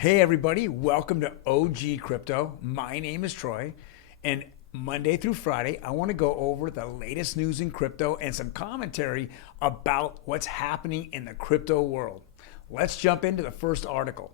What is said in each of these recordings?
Hey everybody, welcome to OG Crypto. My name is Troy, and Monday through Friday, I want to go over the latest news in crypto and some commentary about what's happening in the crypto world. Let's jump into the first article.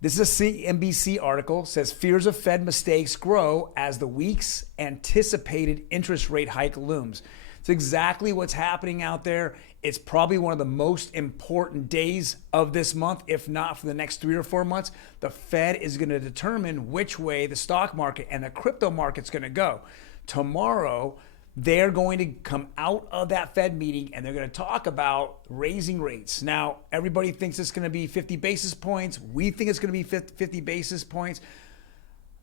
This is a CNBC article, says fears of Fed mistakes grow as the week's anticipated interest rate hike looms. It's exactly what's happening out there. It's probably one of the most important days of this month, if not for the next 3 or 4 months. The Fed is going to determine which way the stock market and the crypto market's going to go. Tomorrow, they're going to come out of that Fed meeting and they're going to talk about raising rates. Now, everybody thinks it's going to be 50 basis points. We think it's going to be 50 basis points.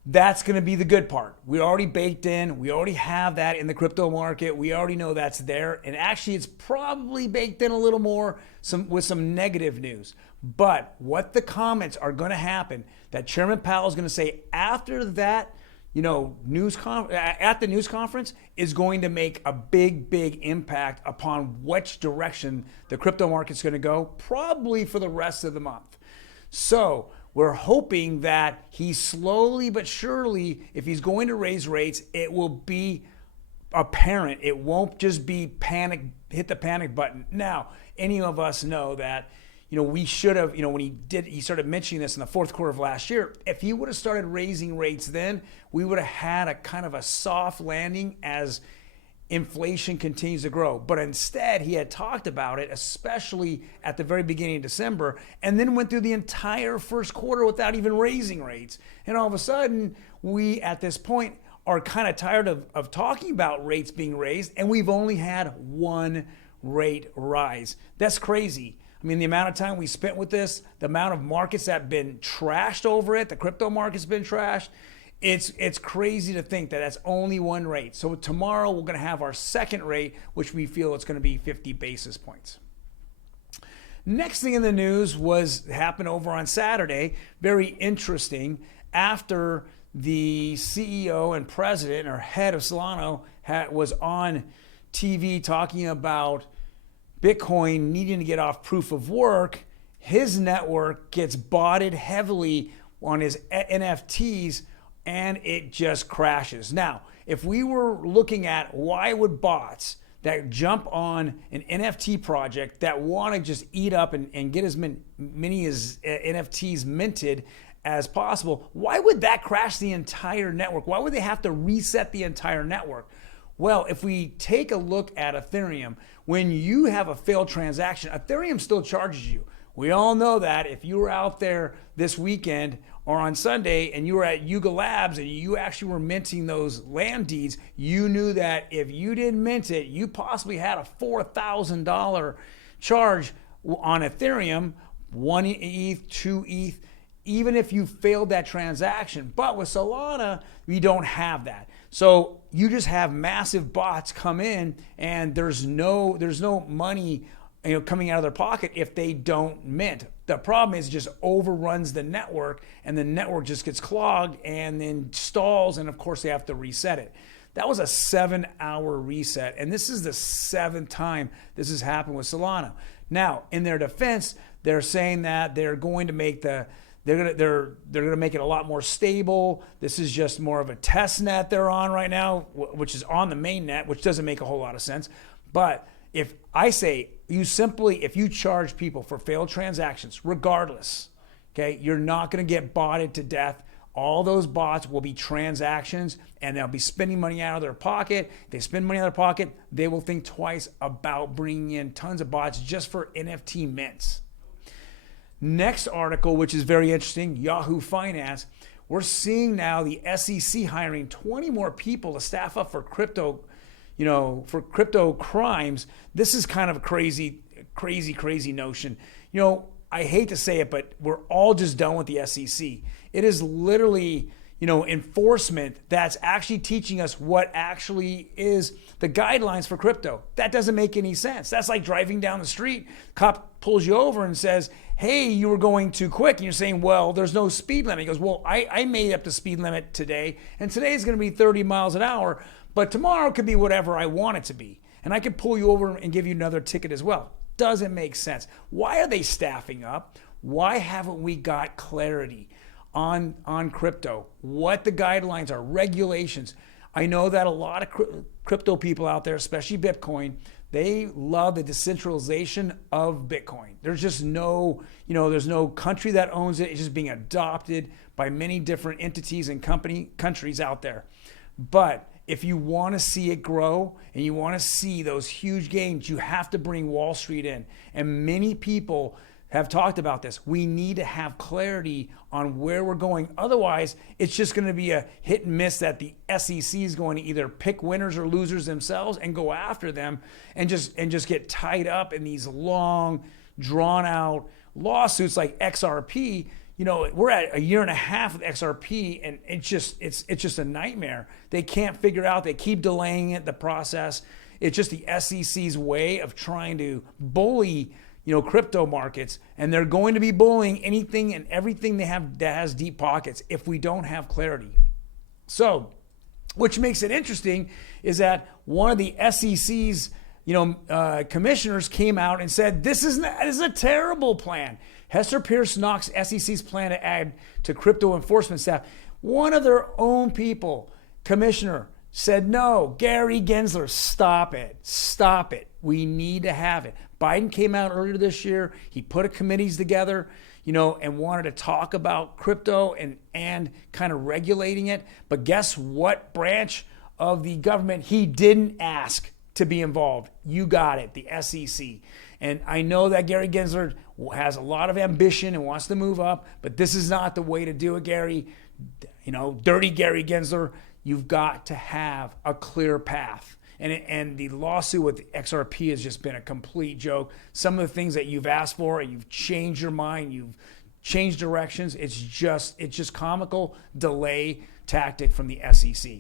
That's going to be the good part. We already baked in. We already have that in the crypto market. We already know that's there. And actually, it's probably baked in a little more with some negative news. But what the comments are going to happen, that Chairman Powell is going to say after that, at the news conference, is going to make a big impact upon which direction the crypto market's going to go, probably for the rest of the month. So we're hoping that he slowly but surely, if he's going to raise rates, it will be apparent. It won't just be hit the panic button. Now, any of us know that, we should have, when he started mentioning this in the fourth quarter of last year, if he would have started raising rates then, we would have had a kind of a soft landing as inflation continues to grow. But instead, he had talked about it, especially at the very beginning of December, and then went through the entire first quarter without even raising rates. And all of a sudden, we at this point are kind of tired of talking about rates being raised, and we've only had one rate rise. That's crazy. I mean, the amount of time we spent with this, the amount of markets that have been trashed over it, the crypto market's been trashed. It's crazy to think that that's only one rate. So tomorrow we're going to have our second rate, which we feel it's going to be 50 basis points. Next thing in the news happened over on Saturday. Very interesting. After the CEO and president or head of Solana was on TV talking about Bitcoin needing to get off proof of work, his network gets botted heavily on his NFTs, and it just crashes. Now, if we were looking at why would bots that jump on an NFT project that want to just eat up and get as many as NFTs minted as possible, why would that crash the entire network? Why would they have to reset the entire network? Well, if we take a look at Ethereum, when you have a failed transaction, Ethereum still charges you. We all know that if you were out there this weekend or on Sunday and you were at Yuga Labs and you actually were minting those land deeds, you knew that if you didn't mint it, you possibly had a $4,000 charge on Ethereum, 1 ETH, 2 ETH, even if you failed that transaction. But with Solana, we don't have that. So you just have massive bots come in and there's no money coming out of their pocket if they don't mint. The problem is it just overruns the network and the network just gets clogged and then stalls, and of course they have to reset it. That was a 7-hour reset, and this is the 7th time this has happened with Solana. Now, in their defense, they're saying that they're going to make they're going to make it a lot more stable. This is just more of a test net they're on right now, which is on the main net, which doesn't make a whole lot of sense. But if I say if you charge people for failed transactions, regardless, okay, you're not going to get botted to death. All those bots will be transactions and they'll be spending money out of their pocket. If they spend money out of their pocket, they will think twice about bringing in tons of bots just for NFT mints. Next article, which is very interesting, Yahoo Finance. We're seeing now the SEC hiring 20 more people to staff up for crypto crimes. This is kind of a crazy notion. I hate to say it, but we're all just done with the SEC. It is literally, enforcement that's actually teaching us what actually is the guidelines for crypto. That doesn't make any sense. That's like driving down the street, cop pulls you over and says, hey, you were going too quick. And you're saying, well, there's no speed limit. He goes, well, I made up the speed limit today, and today is going to be 30 miles an hour, but tomorrow could be whatever I want it to be. And I could pull you over and give you another ticket as well. Doesn't make sense. Why are they staffing up? Why haven't we got clarity on crypto? What the guidelines are, regulations. I know that a lot of crypto people out there, especially Bitcoin, they love the decentralization of Bitcoin. There's just no, there's no country that owns it. It's just being adopted by many different entities and countries out there. But if you want to see it grow and you want to see those huge gains, you have to bring Wall Street in. And many people have talked about this. We need to have clarity on where we're going. Otherwise, it's just going to be a hit and miss that the SEC is going to either pick winners or losers themselves and go after them and just get tied up in these long, drawn out lawsuits like XRP. We're at a year and a half with XRP, and it's just a nightmare. They can't figure out. They keep delaying it, the process. It's just the SEC's way of trying to bully crypto markets, and they're going to be bullying anything and everything they have that has deep pockets if we don't have clarity. So, which makes it interesting is that one of the SEC's commissioners came out and said this is a terrible plan. Hester Pierce knocks SEC's plan to add to crypto enforcement staff. One of their own people, commissioner, said no. Gary Gensler, stop it. We need to have it. Biden came out earlier this year. He put committees together, and wanted to talk about crypto and kind of regulating it. But guess what branch of the government he didn't ask to be involved? You got it, the SEC. And I know that Gary Gensler has a lot of ambition and wants to move up, but this is not the way to do it, Gary. Dirty Gary Gensler. You've got to have a clear path. And the lawsuit with XRP has just been a complete joke. Some of the things that you've asked for, and you've changed your mind, you've changed directions. It's just comical delay tactic from the SEC.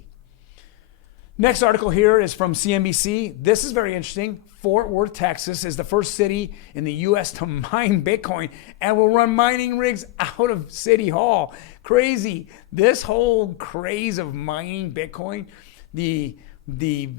Next article here is from CNBC. This is very interesting. Fort Worth, Texas is the first city in the U.S. to mine Bitcoin and will run mining rigs out of City Hall. Crazy. This whole craze of mining Bitcoin, the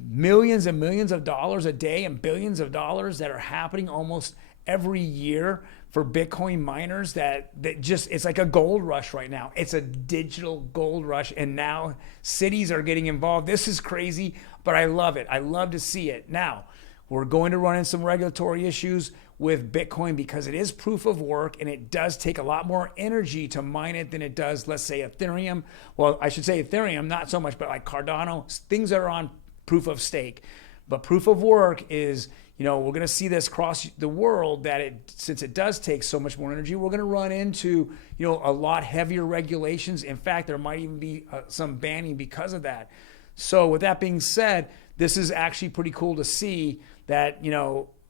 millions and millions of dollars a day and billions of dollars that are happening almost every year for Bitcoin miners, that just, it's like a gold rush right now. It's a digital gold rush, and now cities are getting involved. This is crazy, but I love it. I love to see it. Now, we're going to run into some regulatory issues with Bitcoin because it is proof of work, and it does take a lot more energy to mine it than it does, let's say, Ethereum. Well, I should say Ethereum, not so much, but like Cardano, things that are on proof of stake. But proof of work is, we're going to see this across the world, that since it does take so much more energy, we're going to run into, a lot heavier regulations. In fact, there might even be some banning because of that. So with that being said, this is actually pretty cool to see that,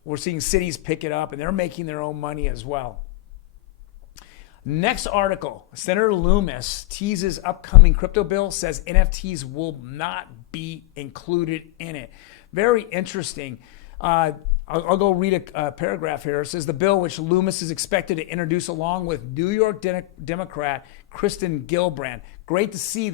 we're seeing cities pick it up and they're making their own money as well. Next article, Senator Loomis teases upcoming crypto bill, says NFTs will not be included in it. Very interesting. I'll go read a paragraph here. It says the bill, which Loomis is expected to introduce along with New York Democrat Kristen Gillibrand. Great to see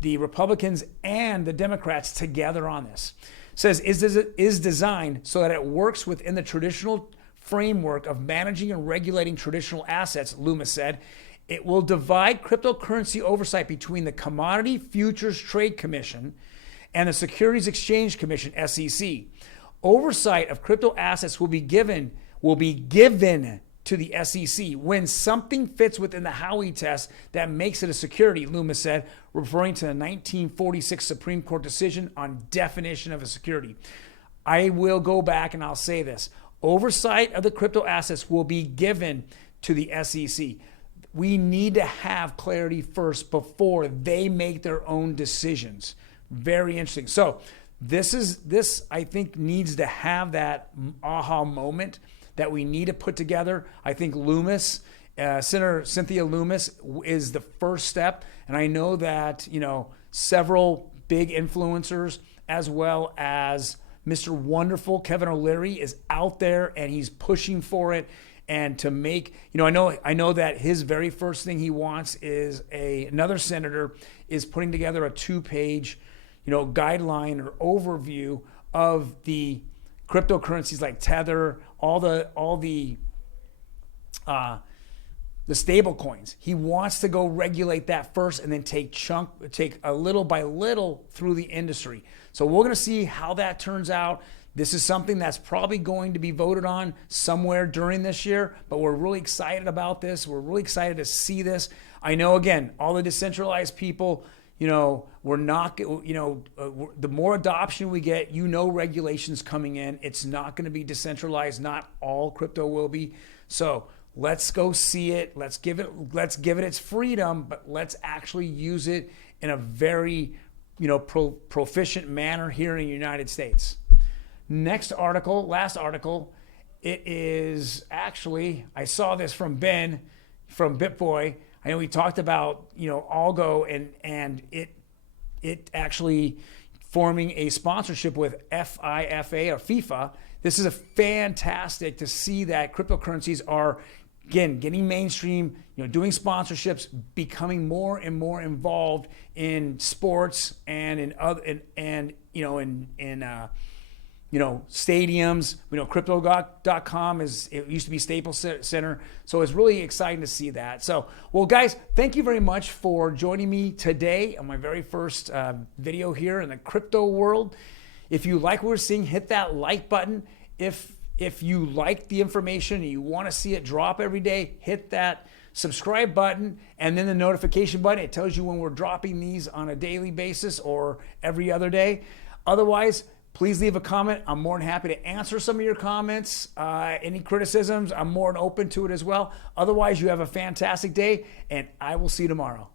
the Republicans and the Democrats together on this. Says is designed so that it works within the traditional framework of managing and regulating traditional assets, Loomis said. It will divide cryptocurrency oversight between the Commodity Futures Trade Commission and the Securities Exchange Commission, SEC. Oversight of crypto assets will be given to the SEC when something fits within the Howey test that makes it a security, Loomis said, referring to the 1946 Supreme Court decision on definition of a security. I will go back and I'll say this. Oversight of the crypto assets will be given to the SEC. We need to have clarity first before they make their own decisions. Very interesting. So this I think needs to have that aha moment that we need to put together. I think Loomis, Senator Cynthia Loomis, is the first step. And I know that, several big influencers, as well as Mr. Wonderful, Kevin O'Leary, is out there and he's pushing for it. And to make, I know that his very first thing he wants is another senator is putting together a 2-page, guideline or overview of the cryptocurrencies like Tether, all the the stable coins. He wants to go regulate that first and then take a little by little through the industry. So we're going to see how that turns out. This is something that's probably going to be voted on somewhere during this year, but we're really excited about this. We're really excited to see this. I know, again, all the decentralized people, we're not, the more adoption we get, regulations coming in. It's not going to be decentralized. Not all crypto will be. So let's go see it. Let's give it its freedom, but let's actually use it in a very, proficient manner here in the United States. Last article, it is actually, I saw this from Ben from BitBoy. I know we talked about, Algo and it actually forming a sponsorship with FIFA or FIFA. This is a fantastic to see that cryptocurrencies are, again, getting mainstream, doing sponsorships, becoming more and more involved in sports and in other stadiums. Crypto.com it used to be Staples Center. So it's really exciting to see that. So, well, guys, thank you very much for joining me today on my very first video here in the crypto world. If you like what we're seeing, hit that like button. If you like the information and you want to see it drop every day, hit that subscribe button and then the notification button. It tells you when we're dropping these on a daily basis or every other day. Otherwise, please leave a comment. I'm more than happy to answer some of your comments. Any criticisms, I'm more than open to it as well. Otherwise, you have a fantastic day, and I will see you tomorrow.